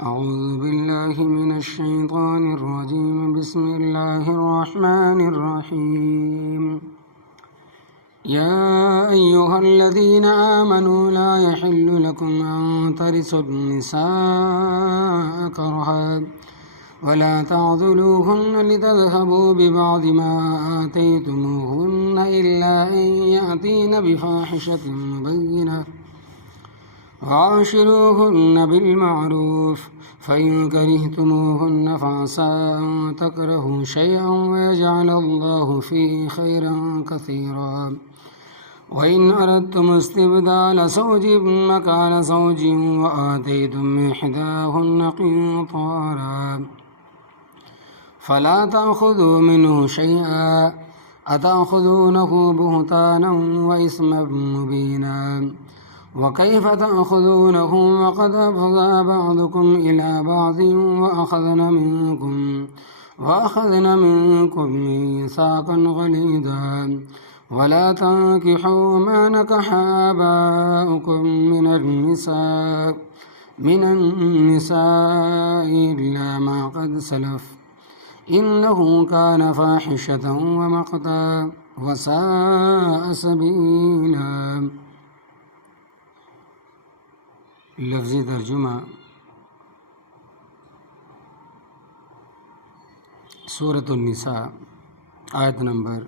أعوذ بالله من الشيطان الرجيم بسم الله الرحمن الرحيم يا أيها الذين آمنوا لا يحل لكم أن ترثوا النساء كرها ولا تعضلوهن لتذهبوا ببعض ما آتيتموهن إلا أن يأتين بفاحشة مبينة وعاشروهن بالمعروف فإن كرهتموهن فعسى أن تكرهوا شيئا ويجعل الله فيه خيرا كثيرا وإن أردتم استبدال زوج مكان زوج وآتيتم إحداهن قنطارا فلا تأخذوا منه شيئا أتأخذونه بهتانا وإثما مبينا وكيف تأخذونه وقد أفضى بعضكم إلى بعض وأخذن منكم ميثاقا غليظا ولا تنكحوا ما نكح آباؤكم من النساء إلا ما قد سلف إنه كان فاحشة ومقتا وساء سبيلا۔ لفظی ترجمہ سورۃ النساء آیت نمبر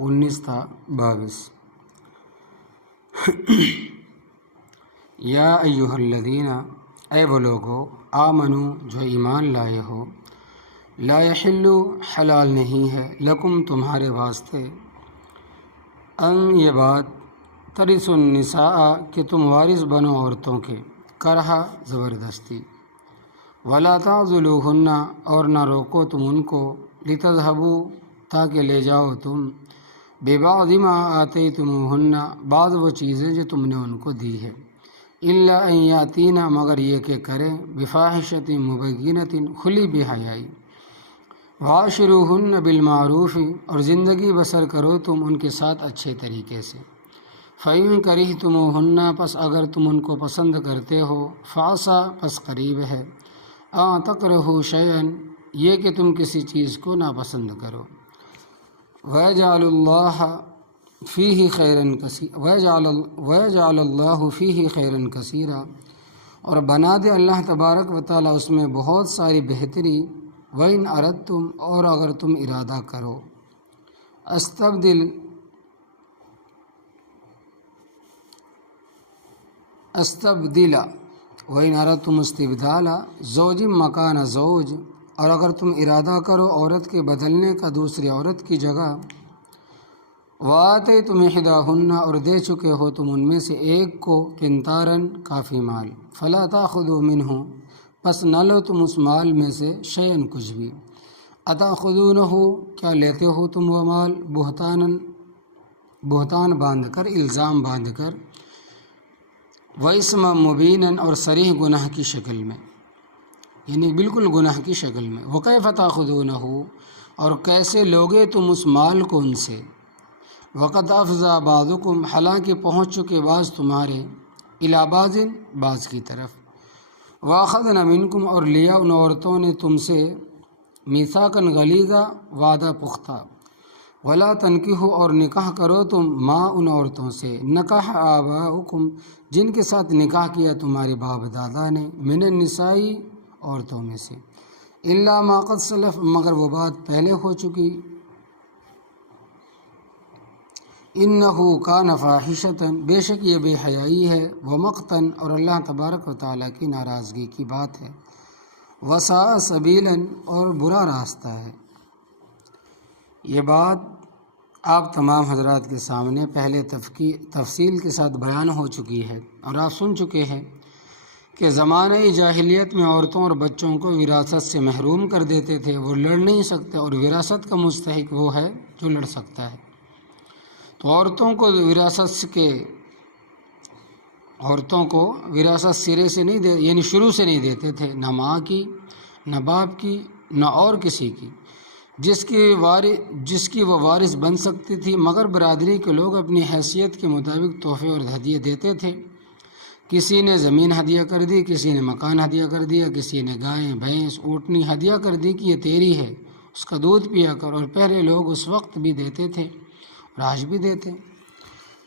19 تا 22۔ یا ایہا الذین، اے وہ لوگو، آمنو جو ایمان لائے ہو، لا یحل حلال نہیں ہے، لکم تمہارے واسطے، ان یہ بات، ترث النساء کہ تم وارث بنو عورتوں کے، کرہا زبردستی، ولا تعضلوہن اور نہ روکو تم ان کو، لتذہبوا تاکہ لے جاؤ تم، ببعض ما آتیتموہن بعض وہ چیزیں جو تم نے ان کو دی ہے، الا ان یاتینا مگر یہ کہ کریں، بفاحشۃ مبینۃ کھلی بے حیائی، وعاشروہن بالمعروف اور زندگی بسر کرو تم ان کے ساتھ اچھے طریقے سے، فَإِن كَرِهْتُمُوهُنَّ پس اگر تم ان کو پسند کرتے ہو، فَعَسَىٰ پس قریب ہے، أَن تَكْرَهُوا شَيْئًا یہ کہ تم کسی چیز کو ناپسند کرو، وَيَجْعَلُ اللَّهُ فِيهِ خَيْرًا كَثِيرًا اور بنا دے اللہ تبارک و تعالیٰ اس میں بہت ساری بہتری، وَإِنْ أَرَدْتُمْ اور اگر تم ارادہ کرو، استبدلا وَإِنْ أَرَدْتُمْ اسْتِبْدَالَ زوج مکان زوج اور اگر تم ارادہ کرو عورت کے بدلنے کا دوسری عورت کی جگہ، وَآتَيْتُمْ إِحْدَاهُنَّ اور دے چکے ہو تم ان میں سے ایک کو، قنطاراً کافی مال، فَلَا تَأْخُذُوا مِنْهُ پس نہ لو تم اس مال میں سے، شیئاً کچھ بھی، أَتَأْخُذُونَهُ کیا لیتے ہو تم وہ مال، بہتان باندھ کر، الزام باندھ کر، وَإِثْمًا مُبِينًا اور صریح گناہ کی شکل میں، یعنی بالکل گناہ کی شکل میں، وَكَيْفَ تَأْخُذُونَهُ اور کیسے لوگے تم اس مال کو ان سے، وَقَدْ أَفْضَىٰ بَعْضُكُمْ حالانکہ پہنچ چکے بعض تمہارے، إِلَىٰ بَعْضٍ بعض کی طرف، وَأَخَذْنَ مِنْكُمْ اور لیا ان عورتوں نے تم سے، مِيثَاقًا غَلِيظًا وعدہ پختہ، ولا تنکحوا اور نکاح کرو تم، ماں ان عورتوں سے، نکاح آباؤکم جن کے ساتھ نکاح کیا تمہارے باپ دادا نے، من النساء عورتوں میں سے، الا ما قد سلف مگر وہ بات پہلے ہو چکی، انہ کان فاحشۃ بے شک یہ بے حیائی ہے، ومقتا اور اللہ تبارک و تعالیٰ کی ناراضگی کی بات ہے، وساء سبیلا اور برا راستہ ہے۔ یہ بات آپ تمام حضرات کے سامنے پہلے تفصیل کے ساتھ بیان ہو چکی ہے، اور آپ سن چکے ہیں کہ زمانہ جاہلیت میں عورتوں اور بچوں کو وراثت سے محروم کر دیتے تھے، وہ لڑ نہیں سکتے، اور وراثت کا مستحق وہ ہے جو لڑ سکتا ہے، تو عورتوں کو وراثت سرے سے نہیں یعنی شروع سے نہیں دیتے تھے، نہ ماں کی، نہ باپ کی، نہ اور کسی کی، جس کی وہ وارث بن سکتی تھی، مگر برادری کے لوگ اپنی حیثیت کے مطابق تحفے اور ہدیے دیتے تھے کسی نے زمین ہدیہ کر دی، کسی نے مکان ہدیہ کر دیا، کسی نے گائیں بھینس اونٹنی ہدیہ کر دی کہ یہ تیری ہے، اس کا دودھ پیا کر۔ اور پہلے لوگ اس وقت بھی دیتے تھے اور آج بھی دیتے۔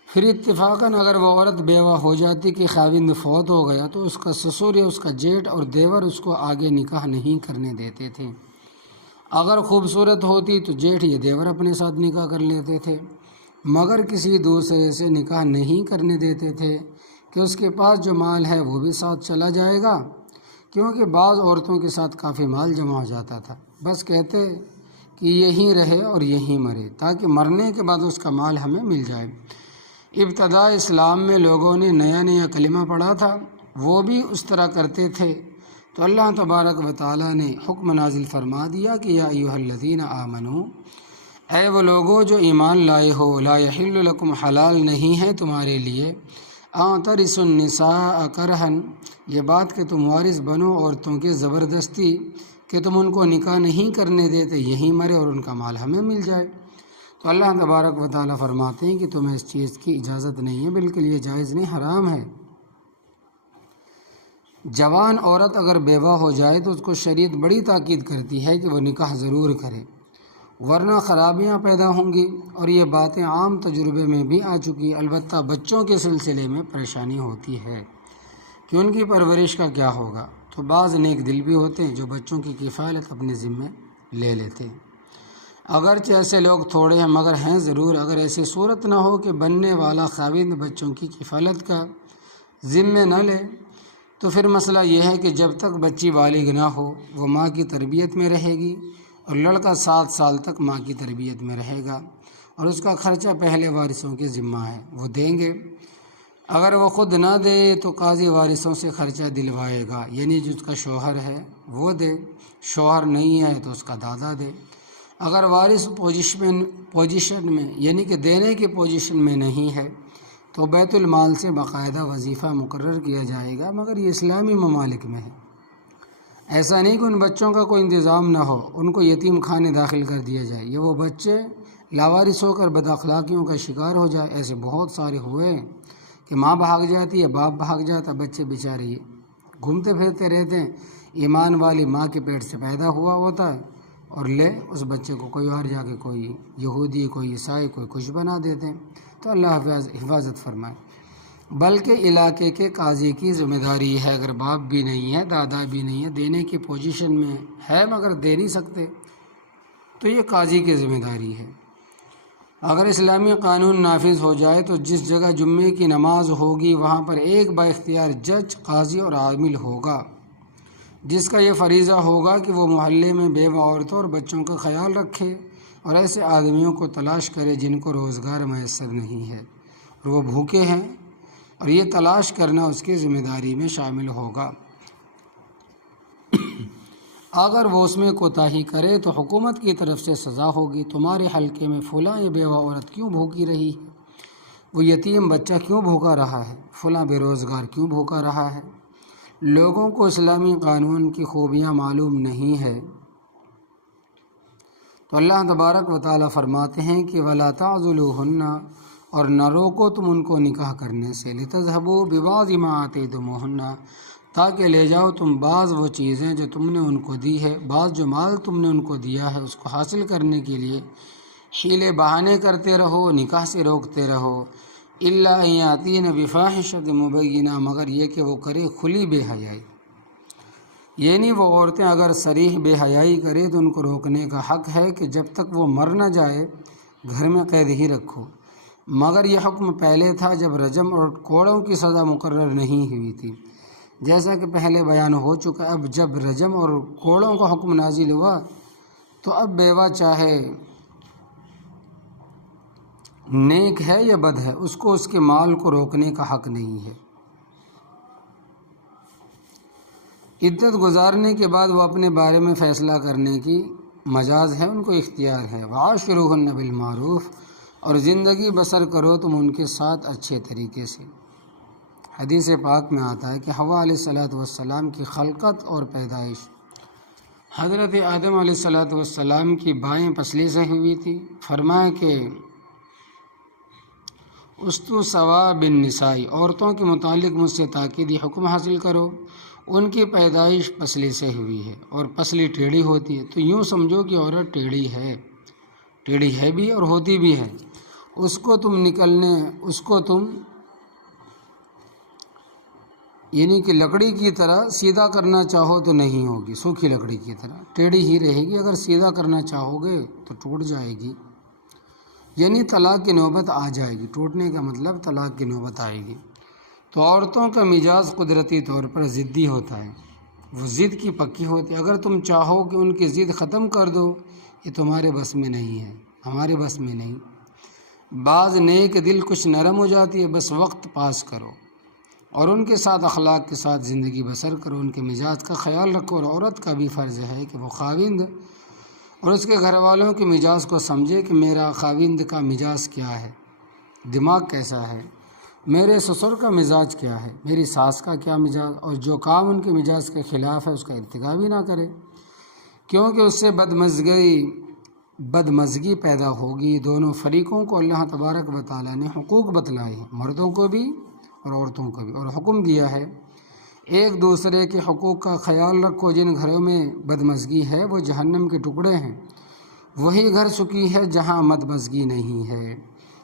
پھر اتفاقاً اگر وہ عورت بیوہ ہو جاتی کہ خاوند فوت ہو گیا تو اس کا سسر یا اس کا جیٹھ اور دیور اس کو آگے نکاح نہیں کرنے دیتے تھے۔ اگر خوبصورت ہوتی تو جیٹھ یا دیور اپنے ساتھ نکاح کر لیتے تھے، مگر کسی دوسرے سے نکاح نہیں کرنے دیتے تھے کہ اس کے پاس جو مال ہے وہ بھی ساتھ چلا جائے گا، کیونکہ بعض عورتوں کے ساتھ کافی مال جمع ہو جاتا تھا۔ بس کہتے کہ یہیں رہے اور یہیں مرے تاکہ مرنے کے بعد اس کا مال ہمیں مل جائے۔ ابتدا اسلام میں لوگوں نے نیا نیا کلمہ پڑھا تھا، وہ بھی اس طرح کرتے تھے، تو اللہ تبارک و تعالیٰ نے حکم نازل فرما دیا کہ یا ایھا الذین آمنو، اے وہ لوگو جو ایمان لائے ہو، لا یحل لکم، حلال نہیں ہے تمہارے لیے، ان ترثوا النساء کرہا، یہ بات کہ تم وارث بنو عورتوں کے زبردستی، کہ تم ان کو نکاح نہیں کرنے دیتے، یہیں مرے اور ان کا مال ہمیں مل جائے۔ تو اللہ تبارک و تعالیٰ فرماتے ہیں کہ تمہیں اس چیز کی اجازت نہیں ہے، بلکہ یہ جائز نہیں، حرام ہے۔ جوان عورت اگر بیوہ ہو جائے تو اس کو شریعت بڑی تاکید کرتی ہے کہ وہ نکاح ضرور کرے، ورنہ خرابیاں پیدا ہوں گی، اور یہ باتیں عام تجربے میں بھی آ چکی۔ البتہ بچوں کے سلسلے میں پریشانی ہوتی ہے کہ ان کی پرورش کا کیا ہوگا، تو بعض نیک دل بھی ہوتے ہیں جو بچوں کی کفالت اپنے ذمے لے لیتے ہیں۔ اگرچہ ایسے لوگ تھوڑے ہیں مگر ہیں ضرور۔ اگر ایسی صورت نہ ہو کہ بننے والا خاوند بچوں کی کفالت کا ذمہ نہ لے، تو پھر مسئلہ یہ ہے کہ جب تک بچی بالغ نہ ہو وہ ماں کی تربیت میں رہے گی، اور لڑکا 7 سال تک ماں کی تربیت میں رہے گا، اور اس کا خرچہ پہلے وارثوں کے ذمہ ہے، وہ دیں گے۔ اگر وہ خود نہ دے تو قاضی وارثوں سے خرچہ دلوائے گا، یعنی جس کا شوہر ہے وہ دے، شوہر نہیں ہے تو اس کا دادا دے۔ اگر وارث پوزیشن میں یعنی کہ دینے کی پوزیشن میں نہیں ہے تو بیت المال سے باقاعدہ وظیفہ مقرر کیا جائے گا، مگر یہ اسلامی ممالک میں ہے۔ ایسا نہیں کہ ان بچوں کا کوئی انتظام نہ ہو، ان کو یتیم خانے داخل کر دیا جائے، یہ وہ بچے لاوارث ہو کر بد اخلاقیوں کا شکار ہو جائے۔ ایسے بہت سارے ہوئے کہ ماں بھاگ جاتی ہے، باپ بھاگ جاتا، بچے بیچارے گھومتے پھرتے رہتے ہیں۔ ایمان والی ماں کے پیٹ سے پیدا ہوا ہوتا ہے، اور لے اس بچے کو کوئی اور جا کے کوئی یہودی، کوئی عیسائی، کوئی کچھ بنا دیتے ہیں۔ تو اللہ حفاظت فرمائے۔ بلکہ علاقے کے قاضی کی ذمہ داری ہے، اگر باپ بھی نہیں ہے، دادا بھی نہیں ہے، دینے کی پوزیشن میں ہے مگر دے نہیں سکتے، تو یہ قاضی کی ذمہ داری ہے۔ اگر اسلامی قانون نافذ ہو جائے تو جس جگہ جمعے کی نماز ہوگی وہاں پر ایک با اختیار جج، قاضی اور عامل ہوگا، جس کا یہ فریضہ ہوگا کہ وہ محلے میں بیوہ عورتوں اور بچوں کا خیال رکھے، اور ایسے آدمیوں کو تلاش کرے جن کو روزگار میسر نہیں ہے اور وہ بھوکے ہیں، اور یہ تلاش کرنا اس کی ذمہ داری میں شامل ہوگا۔ اگر وہ اس میں کوتاہی کرے تو حکومت کی طرف سے سزا ہوگی۔ تمہارے حلقے میں فلاں یہ بیوہ عورت کیوں بھوکی رہی ہے، وہ یتیم بچہ کیوں بھوکا رہا ہے، فلاں بے روزگار کیوں بھوکا رہا ہے۔ لوگوں کو اسلامی قانون کی خوبیاں معلوم نہیں ہے، تو اللہ تبارک و تعالیٰ فرماتے ہیں کہ وَلَا تَعْضُلُوهُنَّ، اور نہ روکو تم ان کو نکاح کرنے سے، لِتَذْهَبُوا بِبَعْضِ مَا آتَيْتُمُوهُنَّ، تاکہ لے جاؤ تم بعض وہ چیزیں جو تم نے ان کو دی ہے، بعض جو مال تم نے ان کو دیا ہے اس کو حاصل کرنے کے لیے حیلے بہانے کرتے رہو، نکاح سے روکتے رہو۔ إِلَّا أَن يَأْتِينَ بِفَاحِشَةٍ مُبَيِّنَةٍ، مگر یہ کہ وہ کرے کھلی بے حیائی، یعنی وہ عورتیں اگر صریح بے حیائی کرے تو ان کو روکنے کا حق ہے کہ جب تک وہ مر نہ جائے گھر میں قید ہی رکھو۔ مگر یہ حکم پہلے تھا جب رجم اور کوڑوں کی سزا مقرر نہیں ہوئی تھی، جیسا کہ پہلے بیان ہو چکا۔ اب جب رجم اور کوڑوں کا حکم نازل ہوا تو اب بیوہ چاہے نیک ہے یا بد ہے، اس کو اس کے مال کو روکنے کا حق نہیں ہے۔ عدت گزارنے کے بعد وہ اپنے بارے میں فیصلہ کرنے کی مجاز ہے، ان کو اختیار ہے۔ وَعَاشِرُوهُنَّ بِالْمَعْرُوفِ، اور زندگی بسر کرو تم ان کے ساتھ اچھے طریقے سے۔ حدیث پاک میں آتا ہے کہ حوا علیہ السلام کی خلقت اور پیدائش حضرت آدم علیہ السلام کی بائیں پسلی سے ہوئی تھی۔ فرمایا کہ استو سوا بن نسائی، عورتوں کے متعلق مجھ سے تاکیدی حکم حاصل کرو، ان کی پیدائش پسلی سے ہوئی ہے اور پسلی ٹیڑھی ہوتی ہے، تو یوں سمجھو کہ عورت ٹیڑھی ہے بھی اور ہوتی بھی ہے، اس کو تم یعنی کہ لکڑی کی طرح سیدھا کرنا چاہو تو نہیں ہوگی، سوکھی لکڑی کی طرح ٹیڑھی ہی رہے گی، اگر سیدھا کرنا چاہو گے تو ٹوٹ جائے گی، یعنی طلاق کی نوبت آ جائے گی، ٹوٹنے کا مطلب طلاق کی نوبت آئے گی۔ تو عورتوں کا مزاج قدرتی طور پر ضدی ہوتا ہے، وہ ضد کی پکی ہوتی ہے، اگر تم چاہو کہ ان کی ضد ختم کر دو، یہ تمہارے بس میں نہیں ہے، ہمارے بس میں نہیں۔ بعض نیک دل کچھ نرم ہو جاتی ہے، بس وقت پاس کرو اور ان کے ساتھ اخلاق کے ساتھ زندگی بسر کرو، ان کے مزاج کا خیال رکھو، اور عورت کا بھی فرض ہے کہ وہ خاوند اور اس کے گھر والوں کے مزاج کو سمجھے کہ میرا خاوند کا مزاج کیا ہے، دماغ کیسا ہے، میرے سسر کا مزاج کیا ہے، میری ساس کا کیا مزاج، اور جو کام ان کے مزاج کے خلاف ہے اس کا ارتکاب ہی نہ کرے، کیونکہ اس سے بدمزگی پیدا ہوگی۔ دونوں فریقوں کو اللہ تبارک و تعالیٰ نے حقوق بتلائے ہیں، مردوں کو بھی اور عورتوں کو بھی، اور حکم دیا ہے ایک دوسرے کے حقوق کا خیال رکھو۔ جن گھروں میں بدمزگی ہے وہ جہنم کے ٹکڑے ہیں، وہی گھر سکی ہے جہاں بدمزگی نہیں ہے۔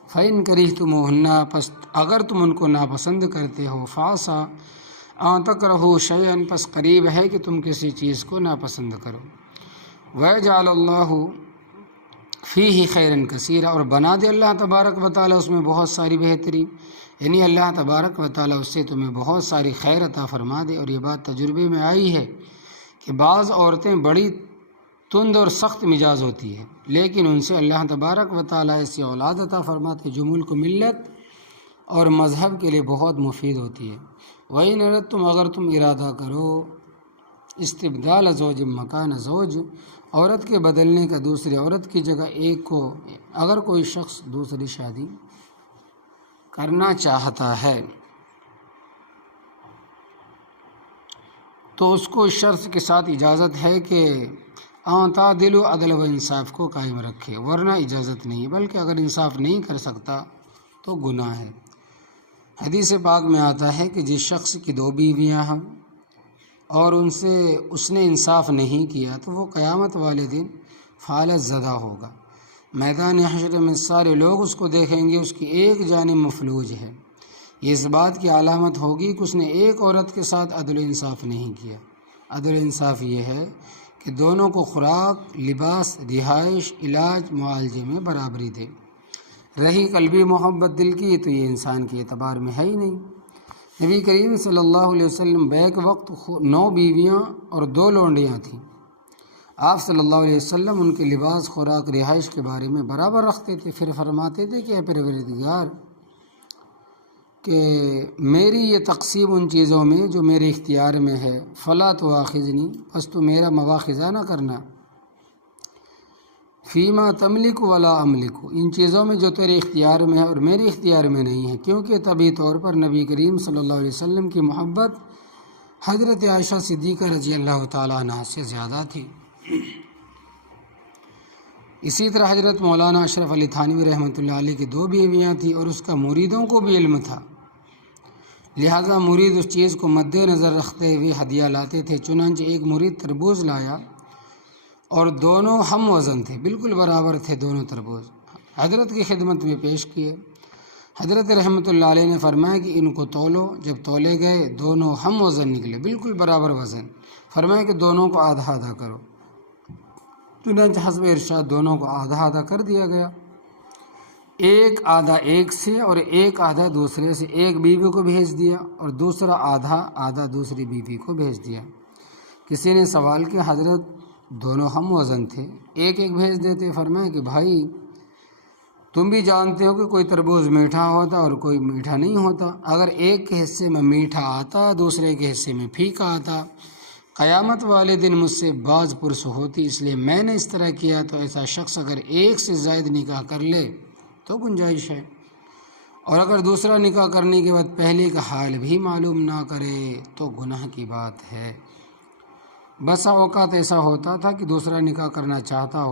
فَإِن كَرِهْتُمُوهُنَّ، پس اگر تم ان کو ناپسند کرتے ہو، فَعَسَىٰ أَن تَكْرَهُوا شَيْئًا، پس قریب ہے کہ تم کسی چیز کو ناپسند کرو۔ وَيَجْعَلَ اللَّهُ فِيهِ خَيْرًا كَثِيرًا، اور بنا دے اللہ تبارک و تعالیٰ اس میں بہت ساری بہتری، یعنی اللہ تبارک و تعالیٰ اس سے تمہیں بہت ساری خیر عطا فرما دے۔ اور یہ بات تجربے میں آئی ہے کہ بعض عورتیں بڑی تند اور سخت مزاج ہوتی ہے، لیکن ان سے اللہ تبارک و تعالیٰ ایسی اولاد عطا فرماتے جو ملک و ملت اور مذہب کے لیے بہت مفید ہوتی ہے۔ وَإِنْ أَرَدْتُمْ، اگر تم ارادہ کرو استبدال زوج مکان زوج، عورت کے بدلنے کا دوسری عورت کی جگہ ایک کو، اگر کوئی شخص دوسری شادی کرنا چاہتا ہے تو اس کو اس شرط کے ساتھ اجازت ہے کہ تعدل و عدل و انصاف کو قائم رکھے، ورنہ اجازت نہیں، بلکہ اگر انصاف نہیں کر سکتا تو گناہ ہے۔ حدیث پاک میں آتا ہے کہ جس شخص کی 2 بیویاں ہیں اور ان سے اس نے انصاف نہیں کیا تو وہ قیامت والے دن فالت زدہ ہوگا، میدان حشر میں سارے لوگ اس کو دیکھیں گے، اس کی ایک جانب مفلوج ہے، یہ اس بات کی علامت ہوگی کہ اس نے ایک عورت کے ساتھ عدل و انصاف نہیں کیا۔ عدل و انصاف یہ ہے کہ دونوں کو خوراک، لباس، رہائش، علاج، معالجے میں برابری دے۔ رہی قلبی محبت دل کی تو یہ انسان کے اعتبار میں ہے ہی نہیں۔ نبی کریم صلی اللہ علیہ وسلم بیک وقت 9 بیویاں اور 2 لونڈیاں تھیں، آپ صلی اللہ علیہ وسلم ان کے لباس، خوراک، رہائش کے بارے میں برابر رکھتے تھے، پھر فرماتے تھے کہ اے پروردگار، کہ میری یہ تقسیم ان چیزوں میں جو میرے اختیار میں ہے، فلا تواخذنی، پس تو میرا مواخذہ نہ کرنا، فیما تملک ولا املک، ان چیزوں میں جو تیرے اختیار میں ہے اور میرے اختیار میں نہیں ہے، کیونکہ طبعی طور پر نبی کریم صلی اللہ علیہ وسلم کی محبت حضرت عائشہ صدیقہ رضی اللہ تعالیٰ عنہ سے زیادہ تھی۔ اسی طرح حضرت مولانا اشرف علی تھانوی رحمۃ اللہ علیہ کی 2 بیویاں تھیں اور اس کا مریدوں کو بھی علم تھا، لہٰذا مرید اس چیز کو مد نظر رکھتے ہوئے ہدیہ لاتے تھے۔ چنانچہ ایک مرید تربوز لایا اور دونوں ہم وزن تھے، بالکل برابر تھے دونوں تربوز، حضرت کی خدمت میں پیش کیے۔ حضرت رحمۃ اللہ علیہ نے فرمایا کہ ان کو تولو، جب تولے گئے دونوں ہم وزن نکلے، بالکل برابر وزن، فرمایا کہ دونوں کو آدھا آدھا کرو، چنانچہ حسب ارشاد دونوں کو آدھا آدھا کر دیا گیا، ایک آدھا ایک سے اور ایک آدھا دوسرے سے، ایک بیوی کو بھیج دیا اور دوسرا آدھا دوسری بیوی کو بھیج دیا۔ کسی نے سوال کیا حضرت دونوں ہم وزن تھے، ایک ایک بھیج دیتے، فرمایا کہ بھائی تم بھی جانتے ہو کہ کوئی تربوز میٹھا ہوتا اور کوئی میٹھا نہیں ہوتا، اگر ایک کے حصے میں میٹھا آتا دوسرے کے حصے میں پھیکا آتا، قیامت والے دن مجھ سے باز پرس ہوتی، اس لیے میں نے اس طرح کیا، تو ایسا شخص اگر ایک سے زائد نکاح کر لے تو گنجائش ہے، اور اگر دوسرا نکاح کرنے کے بعد پہلے کا حال بھی معلوم نہ کرے تو گناہ کی بات ہے۔ بسا اوقات ایسا ہوتا تھا کہ دوسرا نکاح کرنا چاہتا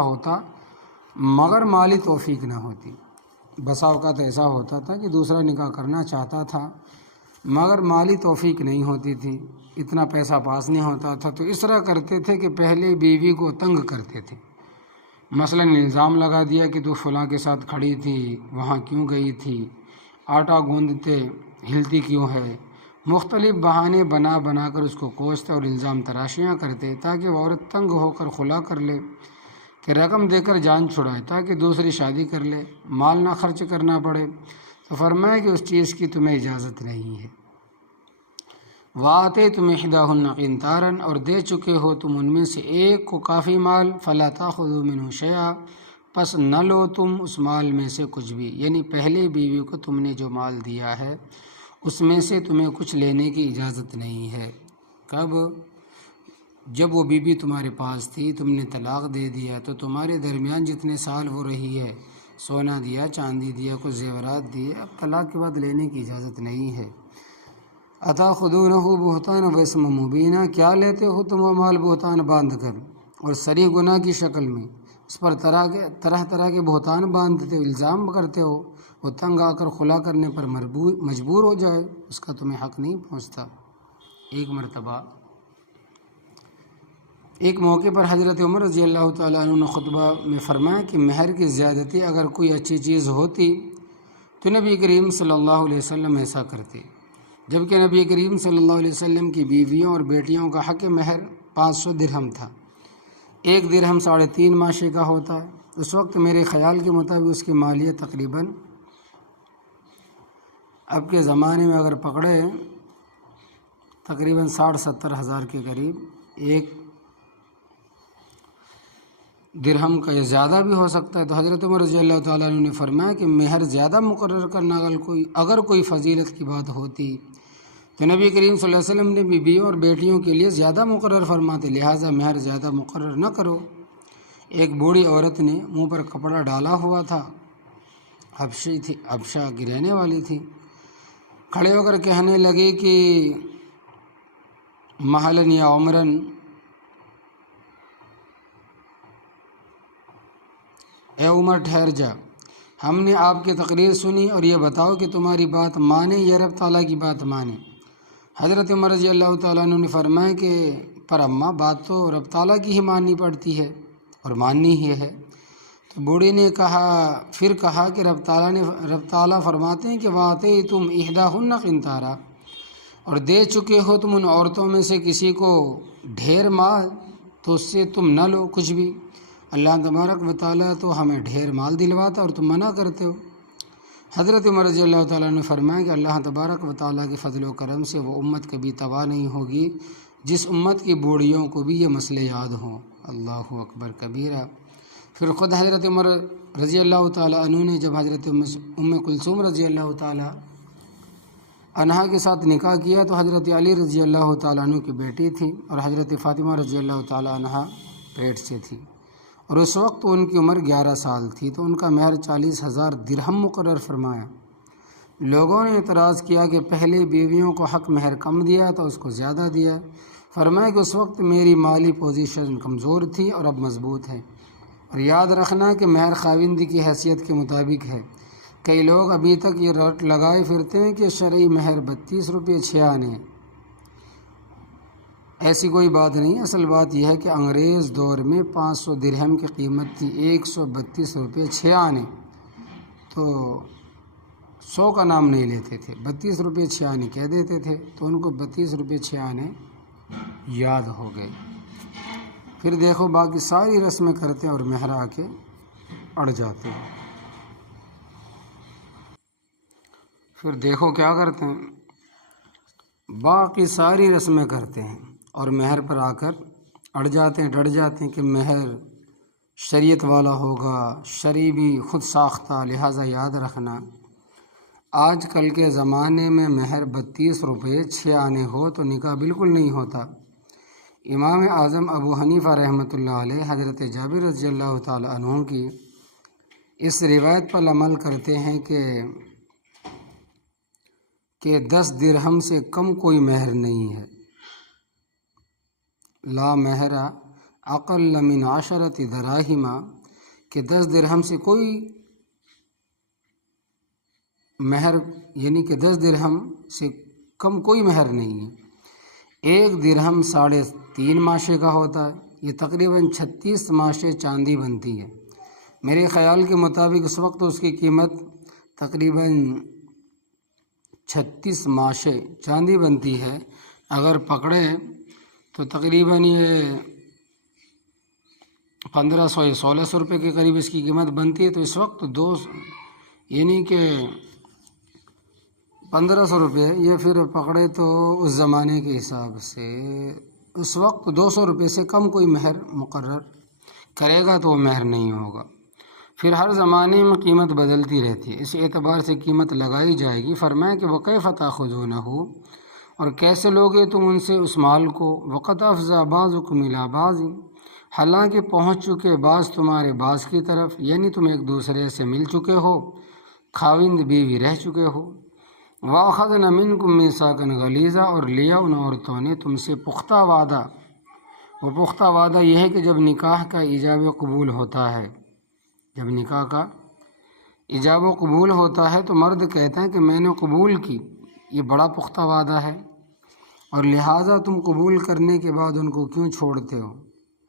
ہوتا مگر مالی توفیق نہ ہوتی۔ بسا اوقات ایسا ہوتا تھا کہ دوسرا نکاح کرنا چاہتا تھا مگر مالی توفیق نہیں ہوتی تھی، اتنا پیسہ پاس نہیں ہوتا تھا، تو اس طرح کرتے تھے کہ پہلے بیوی کو تنگ کرتے تھے۔ مثلاً الزام لگا دیا کہ تو فلاں کے ساتھ کھڑی تھی، وہاں کیوں گئی تھی، آٹا گوندتے ہلتی کیوں ہے، مختلف بہانے بنا بنا کر اس کو کوستے اور الزام تراشیاں کرتے تاکہ وہ عورت تنگ ہو کر خلا کر لے، کہ رقم دے کر جان چھڑائے تاکہ دوسری شادی کر لے، مال نہ خرچ کرنا پڑے۔ تو فرمایا کہ اس چیز کی تمہیں اجازت نہیں ہے۔ وَآتَيْتُمْ إِحْدَاهُنَّ قِنْطَارًا، اور دے چکے ہو تم ان میں سے ایک کو کافی مال، فَلَا تَأْخُذُوا مِنْهُ شَيْئًا، پس نہ لو تم اس مال میں سے کچھ بھی، یعنی پہلے بیوی کو تم نے جو مال دیا ہے اس میں سے تمہیں کچھ لینے کی اجازت نہیں ہے۔ کب؟ جب وہ بیوی تمہارے پاس تھی، تم نے طلاق دے دیا، تو تمہارے درمیان جتنے سال وہ رہی ہے، سونا دیا، چاندی دیا، کچھ زیورات دیے، اب طلاق کے بعد لینے کی اجازت نہیں ہے۔ أَتَأْخُذُونَهُ بُهْتَانًا وَإِثْمًا مُبِينًا، کیا لیتے ہو تم وہ مال بہتان باندھ کر اور صریح گناہ کی شکل میں، اس پر طرح طرح کے بہتان باندھتے ہو، الزام کرتے ہو، وہ تنگ آ کر خلا کرنے پر مجبور ہو جائے، اس کا تمہیں حق نہیں پہنچتا۔ ایک مرتبہ ایک موقع پر حضرت عمر رضی اللہ تعالیٰ عنہ نے خطبہ میں فرمایا کہ مہر کی زیادتی اگر کوئی اچھی چیز ہوتی تو نبی کریم صلی اللہ علیہ وسلم ایسا کرتے، جبکہ نبی کریم صلی اللہ علیہ وسلم کی بیویوں اور بیٹیوں کا حق مہر 500 درہم تھا۔ ایک درہم 3.5 ماشے کا ہوتا ہے۔ اس وقت میرے خیال کے مطابق اس کی مالیت تقریباً اب کے زمانے میں اگر پکڑے تقریباً 60-70 ہزار کے قریب ایک درہم کا، یا زیادہ بھی ہو سکتا ہے۔ تو حضرت عمر رضی اللہ تعالیٰ عنہ نے فرمایا کہ مہر زیادہ مقرر کرنا اگر کوئی فضیلت کی بات ہوتی تو نبی کریم صلی اللہ علیہ وسلم نے بیویوں اور بیٹیوں کے لیے زیادہ مقرر فرماتے، لہٰذا مہر زیادہ مقرر نہ کرو۔ ایک بوڑھی عورت نے منہ پر کپڑا ڈالا ہوا تھا، حبشہ کی رہنے والی تھی، کھڑے ہو کر کہنے لگے کہ مہلن یا عمرن، اے عمر ٹھہر جا، ہم نے آپ کی تقریر سنی اور یہ بتاؤ کہ تمہاری بات مانے یا رب تعالیٰ کی بات مانے۔ حضرت عمر رضی اللہ تعالیٰ عنہ نے فرمایا کہ پر اماں بات تو رب تعالیٰ کی ہی ماننی پڑتی ہے اور ماننی ہی ہے۔ تو بوڑھی نے پھر کہا کہ رب تعالیٰ فرماتے ہیں کہ وَآتَيْتُمْ إِحْدَاهُنَّ قِنْطَارًا، اور دے چکے ہو تم ان عورتوں میں سے کسی کو ڈھیر مال تو اس سے تم نہ لو کچھ بھی۔ اللہ تبارک و تعالیٰ تو ہمیں ڈھیر مال دلواتا اور تم منع کرتے ہو۔ حضرت عمر رضی اللہ تعالیٰ نے فرمایا کہ اللہ تبارک و تعالیٰ کے فضل و کرم سے وہ امت کبھی تباہ نہیں ہوگی جس امت کی بوڑھیوں کو بھی یہ مسئلے یاد ہوں۔ اللہ اکبر کبیرہ۔ پھر خود حضرت عمر رضی اللہ تعالیٰ عنہ نے جب حضرت ام کلثوم رضی اللہ تعالیٰ عنہا کے ساتھ نکاح کیا تو حضرت علی رضی اللہ تعالیٰ عنہ کی بیٹی تھی اور حضرت فاطمہ رضی اللہ تعالیٰ عنہا پیٹ سے تھی، اور اس وقت ان کی عمر 11 سال تھی، تو ان کا مہر 40,000 درہم مقرر فرمایا۔ لوگوں نے اعتراض کیا کہ پہلے بیویوں کو حق مہر کم دیا تو اس کو زیادہ دیا۔ فرمایا کہ اس وقت میری مالی پوزیشن کمزور تھی اور اب مضبوط ہے، اور یاد رکھنا کہ مہر خاوند کی حیثیت کے مطابق ہے۔ کئی لوگ ابھی تک یہ رٹ لگائے پھرتے ہیں کہ شرعی مہر 32 روپے 6 آنے، ایسی کوئی بات نہیں۔ اصل بات یہ ہے کہ انگریز دور میں 500 درہم کی قیمت تھی 132 روپے 6 آنے، تو 100 کا نام نہیں لیتے تھے، 32 روپے 6 آنے کہہ دیتے تھے، تو ان کو 32 روپے 6 آنے یاد ہو گئے۔ پھر دیکھو باقی ساری رسمیں کرتے اور مہر آ کے اڑ جاتے ہیں۔ پھر دیکھو کیا کرتے ہیں، باقی ساری رسمیں کرتے ہیں اور مہر پر آ کر اڑ جاتے ہیں، ڈٹ جاتے ہیں کہ مہر شریعت والا ہوگا، شرعی بھی خود ساختہ، لہٰذا یاد رکھنا آج کل کے زمانے میں مہر 32 روپے 6 آنے ہو تو نکاح بالکل نہیں ہوتا۔ امام اعظم ابو حنیفہ رحمۃ اللہ علیہ حضرت جابر رضی اللہ تعالی عنہ کی اس روایت پر عمل کرتے ہیں کہ 10 درہم سے کم کوئی مہر نہیں ہے۔ لا مہر اقل من 10 دراہم، کہ 10 درہم سے کوئی مہر، یعنی کہ 10 درہم سے کم کوئی مہر نہیں ہے۔ 1 درہم 3.5 ماشے کا ہوتا ہے، یہ تقریباً 36 ماشے چاندی بنتی ہے۔ میرے خیال کے مطابق اس وقت اس کی قیمت تقریباً 36 ماشے چاندی بنتی ہے۔ اگر پکڑے تو تقریباً یہ 1500 یا 1600 روپے کے قریب اس کی قیمت بنتی ہے۔ تو اس وقت یعنی کہ 1500 روپے، یہ پھر پکڑے تو اس زمانے کے حساب سے اس وقت 200 روپے سے کم کوئی مہر مقرر کرے گا تو وہ مہر نہیں ہوگا۔ پھر ہر زمانے میں قیمت بدلتی رہتی ہے، اس اعتبار سے قیمت لگائی جائے گی۔ فرمایا کہ وَكَيْفَ تَأْخُذُونَهُ، اور کیسے لوگے تم ان سے اس مال کو، وَقَدْ أَفْضَىٰ بَعْضُكُمْ إِلَىٰ بَعْضٍ، حالانکہ پہنچ چکے بعض تمہارے بعض کی طرف، یعنی تم ایک دوسرے سے مل چکے ہو، خاوند بیوی رہ چکے ہو۔ وَأَخَذْنَ مِنْكُمْ مِيثَاقًا غَلِيظًا، اور لیا ان عورتوں نے تم سے پختہ وعدہ۔ وہ پختہ وعدہ یہ ہے کہ جب نکاح کا ایجاب و قبول ہوتا ہے، جب نکاح کا ایجاب و قبول ہوتا ہے تو مرد کہتا ہے کہ میں نے قبول کی، یہ بڑا پختہ وعدہ ہے، اور لہٰذا تم قبول کرنے کے بعد ان کو کیوں چھوڑتے ہو؟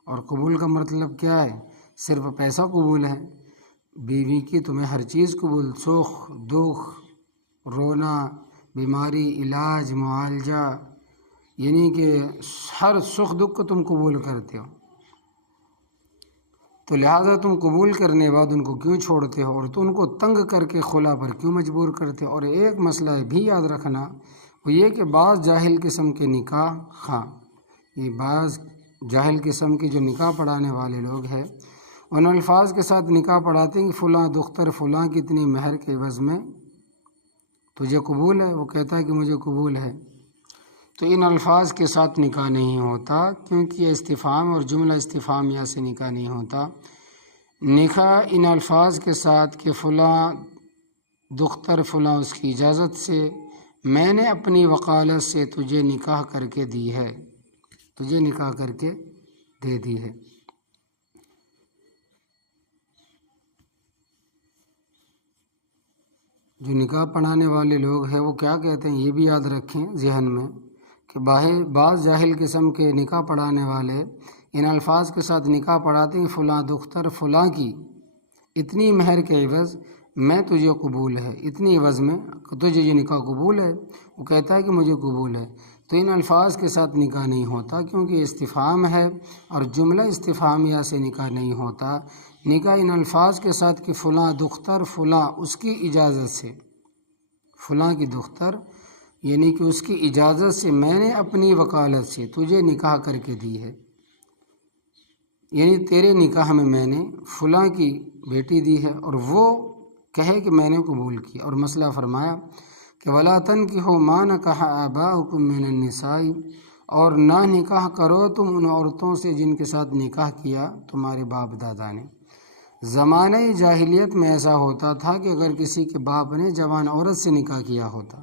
اور قبول کا مطلب کیا ہے؟ صرف پیسہ قبول ہے؟ بیوی کی تمہیں ہر چیز قبول، سکھ دکھ، رونا، بیماری، علاج، معالجہ، یعنی کہ ہر سکھ دکھ کو تم قبول کرتے ہو، تو لہٰذا تم قبول کرنے بعد ان کو کیوں چھوڑتے ہو، اور تو ان کو تنگ کر کے خلا پر کیوں مجبور کرتے ہو؟ اور ایک مسئلہ بھی یاد رکھنا، وہ یہ کہ بعض جاہل قسم کے نکاح خواں، یہ بعض جاہل قسم کے جو نکاح پڑھانے والے لوگ ہیں، ان الفاظ کے ساتھ نکاح پڑھاتے ہیں کہ فلاں دختر فلاں کی اتنی مہر کے عوض میں تجھے قبول ہے، وہ کہتا ہے کہ مجھے قبول ہے، تو ان الفاظ کے ساتھ نکاح نہیں ہوتا، کیونکہ یہ استفہام اور جملہ استفہامیہ سے نکاح نہیں ہوتا۔ نکاح ان الفاظ کے ساتھ کہ فلاں دختر فلاں اس کی اجازت سے میں نے اپنی وکالت سے تجھے نکاح کر کے دی ہے، تجھے نکاح کر کے دے دی ہے۔ جو نکاح پڑھانے والے لوگ ہیں وہ کیا کہتے ہیں، یہ بھی یاد رکھیں ذہن میں کہ بعض جاہل قسم کے نکاح پڑھانے والے ان الفاظ کے ساتھ نکاح پڑھاتے ہیں، فلاں دختر فلاں کی اتنی مہر کے عوض میں تجھے قبول ہے، اتنی عوض میں تجھے یہ نکاح قبول ہے، وہ کہتا ہے کہ مجھے قبول ہے، تو ان الفاظ کے ساتھ نکاح نہیں ہوتا، کیونکہ استفہام ہے اور جملہ استفہامیہ سے نکاح نہیں ہوتا۔ نکاح ان الفاظ کے ساتھ کہ فلاں دختر فلاں اس کی اجازت سے، فلاں کی دختر یعنی کہ اس کی اجازت سے میں نے اپنی وکالت سے تجھے نکاح کر کے دی ہے، یعنی تیرے نکاح میں نے فلاں کی بیٹی دی ہے، اور وہ کہے کہ میں نے قبول کی۔ اور مسئلہ فرمایا کہ وَلَا تَنْكِحُوا مَا نَكَحَ آبَاؤُكُم مِّنَ النِّسَاءِ، اور نہ نکاح کرو تم ان عورتوں سے جن کے ساتھ نکاح کیا تمہارے باپ دادا نے۔ زمانہ جاہلیت میں ایسا ہوتا تھا کہ اگر کسی کے باپ نے جوان عورت سے نکاح کیا ہوتا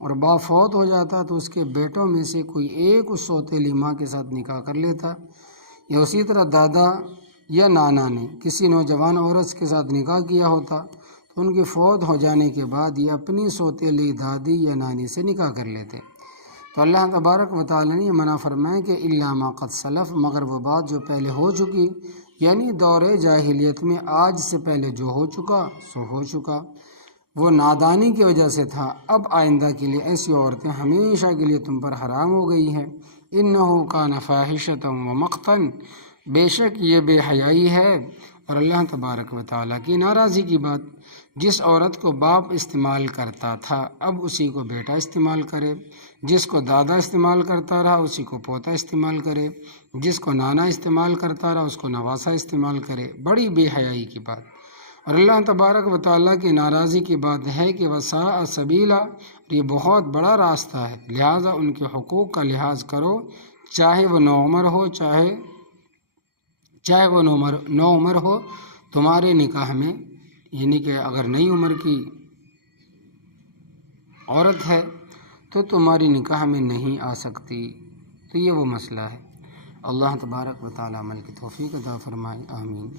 اور باپ فوت ہو جاتا تو اس کے بیٹوں میں سے کوئی ایک اس سوتیلی ماں کے ساتھ نکاح کر لیتا، یا اسی طرح دادا یا نانا نے کسی نوجوان عورت کے ساتھ نکاح کیا ہوتا تو ان کے فوت ہو جانے کے بعد یہ اپنی سوتیلی دادی یا نانی سے نکاح کر لیتے۔ تو اللہ تبارک و تعالیٰ نے یہ منع فرمایا کہ الا ما قد سلف، مگر وہ بات جو پہلے ہو چکی، یعنی دور جاہلیت میں آج سے پہلے جو ہو چکا سو ہو چکا، وہ نادانی کی وجہ سے تھا، اب آئندہ کے لیے ایسی عورتیں ہمیشہ کے لیے تم پر حرام ہو گئی ہیں۔ انہ کان فاحشۃ و مقتن، بے شک یہ بے حیائی ہے اور اللہ تبارک و تعالیٰ کی ناراضی کی بات۔ جس عورت کو باپ استعمال کرتا تھا اب اسی کو بیٹا استعمال کرے، جس کو دادا استعمال کرتا رہا اسی کو پوتا استعمال کرے، جس کو نانا استعمال کرتا رہا اس کو نواسا استعمال کرے، بڑی بے حیائی کی بات۔ اور اللہ تبارک و تعالیٰ کی ناراضی کی بات ہے کہ وساء سبیلا، یہ بہت بڑا راستہ ہے، لہٰذا ان کے حقوق کا لحاظ کرو، چاہے وہ نوعمر ہو چاہے وہ نوعمر ہو تمہارے نکاح میں، یعنی کہ اگر نئی عمر کی عورت ہے تو تمہاری نکاح میں نہیں آ سکتی، تو یہ وہ مسئلہ ہے۔ اللہ تبارک و تعالیٰ عمل کی توفیق عطا فرمائے، آمین۔